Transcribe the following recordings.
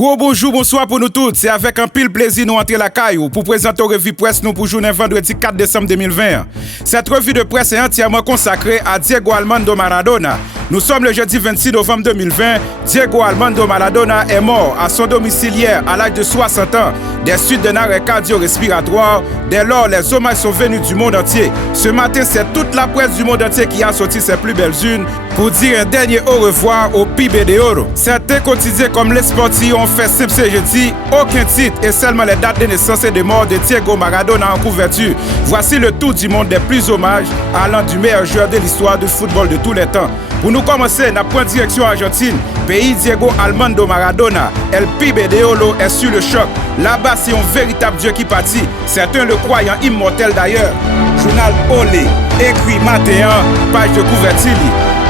Gros bonjour, bonsoir pour nous tous. C'est avec un pile plaisir nous entrer la caillou pour présenter une revue presse nous pour journée vendredi 4 décembre 2020. Cette revue de presse est entièrement consacrée à Diego Armando Maradona. Nous sommes le jeudi 26 novembre 2020. Diego Armando Maradona est mort à son domicile hier à l'âge de 60 ans des suites d'un arrêt cardio-respiratoire. Dès lors, les hommages sont venus du monde entier. Ce matin, c'est toute la presse du monde entier qui a sorti ses plus belles unes pour dire un dernier au revoir au Pibe de Oro. Certains quotidiens comme Les Sportifs ont fait simple ce jeudi, aucun titre et seulement les dates de naissance et de mort de Diego Maradona en couverture. Voici le tour du monde des plus hommages à l'un du meilleur joueur de l'histoire du football de tous les temps. Pour nous commencer, nous prenons direction Argentine. Pays Diego Armando Maradona, El Pibe de Oro est sur le choc. Là-bas, c'est un véritable dieu qui partit. Certains le croyant immortel d'ailleurs. Journal Olé, écrit matin, page de couverture,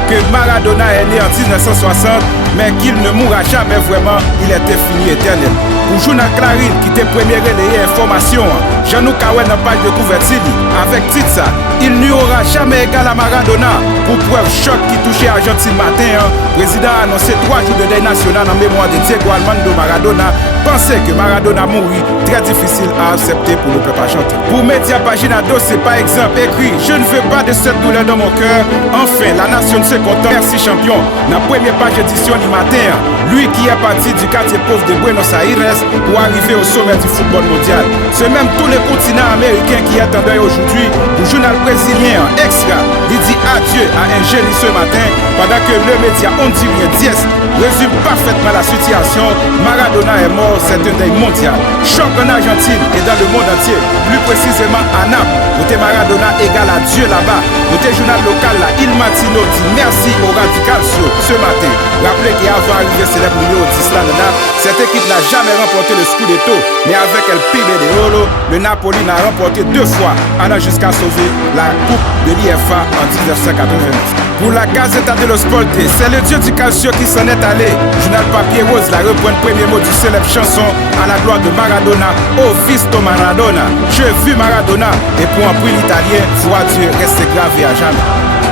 que Maradona est né en 1960, mais qu'il ne mourra jamais vraiment, il était fini éternel. Pour Journal Clarín, qui était premier relayé information, Jean-Nou Kawen en page de couverture, avec titre ça, il n'y aura jamais égal à Maradona. Pour preuve choc qui touchait Argentine matin, le président a annoncé 3 jours de deuil national en mémoire de Diego Armando Maradona. Pensez que Maradona mourit, très difficile à accepter pour le peuple argentin. Pour Média Paginado, c'est par exemple écrit « Je ne veux pas de cette douleur dans mon cœur. Enfin, la nation ne se contente. Merci champion ». La première page édition du matin, lui qui est parti du quartier pauvre de Buenos Aires pour arriver au sommet du football mondial. C'est même tout le continent américain qui est en deuil aujourd'hui. Le journal brésilien Extra lui dit adieu à un génie ce matin pendant que le média On dit rien 10 résume parfaitement la situation. Maradona est mort. C'est un deuil mondial. Choc en Argentine et dans le monde entier, plus précisément à Naples. Côté Maradona égale à Dieu là-bas. Côté journal local, là, Il Mattino dit merci au Radical ce matin. Rappelez qu'avant arrivé célèbre numéro 10 là de Naples, cette équipe n'a jamais remporté le Scudetto, mais avec El Pibe de Oro, le Napoli l'a remporté 2 fois, allant jusqu'à sauver la Coupe de l'IFA en 1989. Pour la Gazzetta dello Sport, c'est le dieu du calcio qui s'en est allé. Journal Papier Rose la reprend le premier mot du célèbre chanson à la gloire de Maradona. Oh visto Maradona, j'ai vu Maradona. Et pour un prix l'italien, voix Dieu reste gravé à jamais.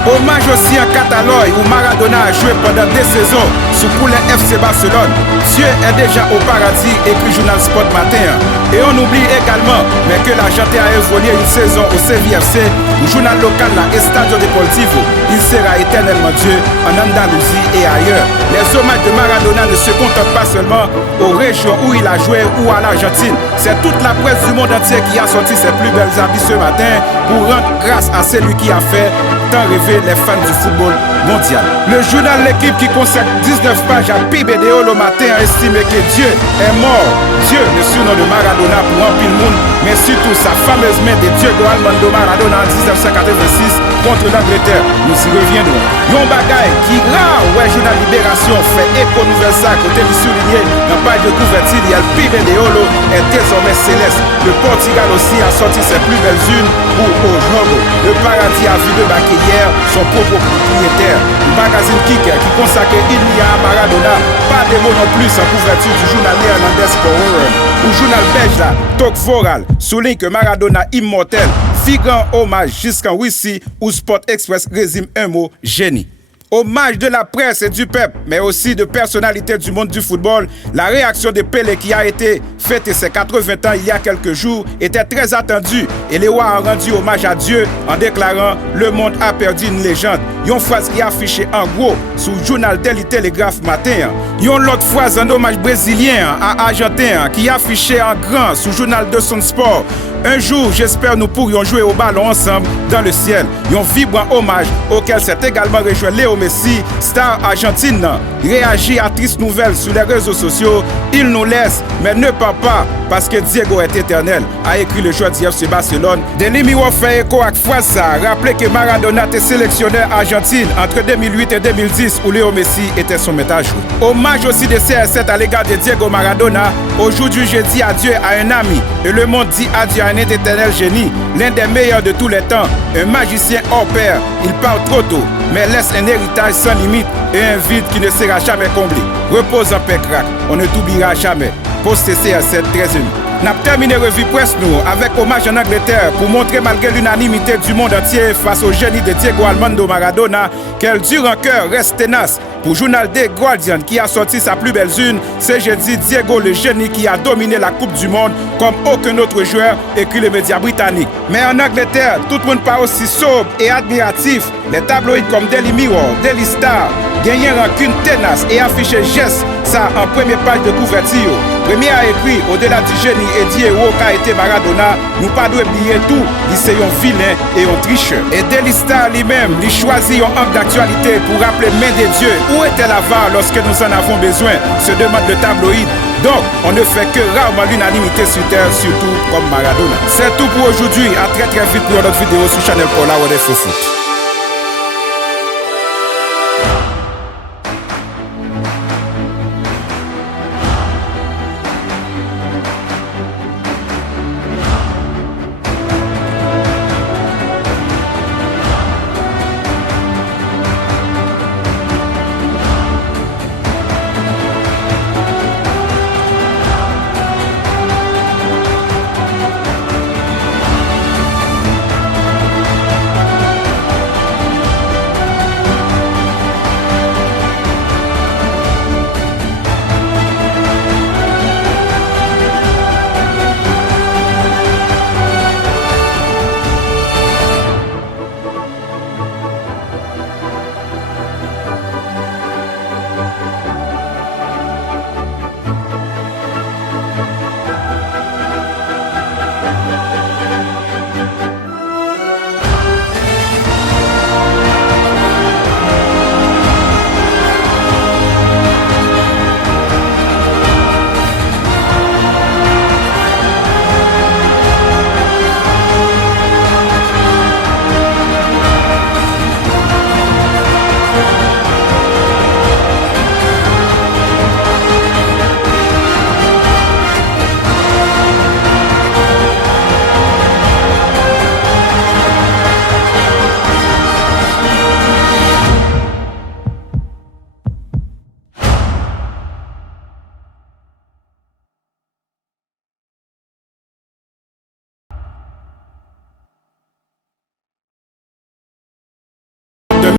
Hommage aussi en Catalogne où Maradona a joué pendant 2 saisons sous couleur FC Barcelone. Dieu est déjà au paradis, écrit Journal Sport Matin. Et on oublie également, mais que l'Argentin a évolué une saison au CVFC, au journal local la Estadio Deportivo. Il sera éternellement Dieu en Andalousie et ailleurs. Les hommages de Maradona ne se contentent pas seulement aux régions où il a joué ou à l'Argentine. C'est toute la presse du monde entier qui a sorti ses plus belles habits ce matin pour rendre grâce à celui qui a fait tant rêver les fans du football mondial. Le journal L'équipe qui consacre 19 pages à Pibe de Oro matin a estimé que Dieu est mort. Dieu, le surnom de Maradona pour remplir le monde, mais surtout sa fameuse main de Diego Armando Maradona en 1986 contre l'Angleterre. Nous y reviendrons. Yon bagay qui rare, ouais, journal Libération fait écho nouvelle ça, côté du souligné, dans page de couverture, il y a le Pibe de Oro est désormais céleste. Le Portugal aussi a sorti ses plus belles unes pour au jogo. Le paradis a vu débarquer hier son propre propriétaire. Le magazine Kicker qui consacre il y a à Maradona. Pas de mots non plus en couverture du journal néerlandais Sport. Au journal belge là, Tok Foral souligne que Maradona immortel, figurant hommage jusqu'en Russie où Sport Express résume un mot, génie. Hommage de la presse et du peuple, mais aussi de personnalités du monde du football. La réaction de Pelé qui a été fêté ses 80 ans il y a quelques jours était très attendue et les rois ont rendu hommage à Dieu en déclarant « Le monde a perdu une légende ». Une phrase qui est affichée en gros sous le journal Daily Telegraph matin. Une autre phrase en hommage brésilien à Argentin qui est affichée en grand sous le journal de Son Sport. Un jour, j'espère nous pourrions jouer au ballon ensemble dans le ciel. Un vibrant hommage auquel s'est également rejoint Léo Messi, star argentine, réagit à triste nouvelle sur les réseaux sociaux. Il nous laisse, mais ne part pas parce que Diego est éternel, a écrit le joueur d'IFC Barcelone. Denis Miro fait écho à ça. Rappelez que Maradona était sélectionneur Argentine entre 2008 et 2010 où Léo Messi était son maître à jouer. Hommage aussi de CR7 à l'égard de Diego Maradona. Aujourd'hui, je dis adieu à un ami et le monde dit adieu à un éternel génie, l'un des meilleurs de tous les temps, un magicien hors pair. Il part trop tôt, mais laisse un héritage sans limite et un vide qui ne sera jamais comblé. Repose en paix, crack, on ne t'oubliera jamais. Poste CR7 très unis. N'a terminé revue presse nous avec hommage en Angleterre pour montrer malgré l'unanimité du monde entier face au génie de Diego Armando Maradona qu'elle dure en cœur, reste tenace. Pour journal The Guardian qui a sorti sa plus belle une, c'est jeudi Diego le génie qui a dominé la Coupe du Monde comme aucun autre joueur, écrit les médias britanniques. Mais en Angleterre, tout le monde pas aussi sobre et admiratif. Les tabloïds comme Daily Mirror, Daily Star, gagner rancune tenace et afficher geste, ça en première page de couverture. Premier a écrit, au-delà du génie et du héros qu'a été Maradona, nous pas doit oublier tout, c'est un vilain et un tricheur. Et Daily Star lui-même, il choisit un angle d'actualité pour rappeler main des dieux. Où était la VAR lorsque nous en avons besoin, se demande le tabloïd. Donc, on ne fait que rarement l'unanimité sur Terre, surtout comme Maradona. C'est tout pour aujourd'hui. À très vite pour notre vidéo sur Channel Paula Foot.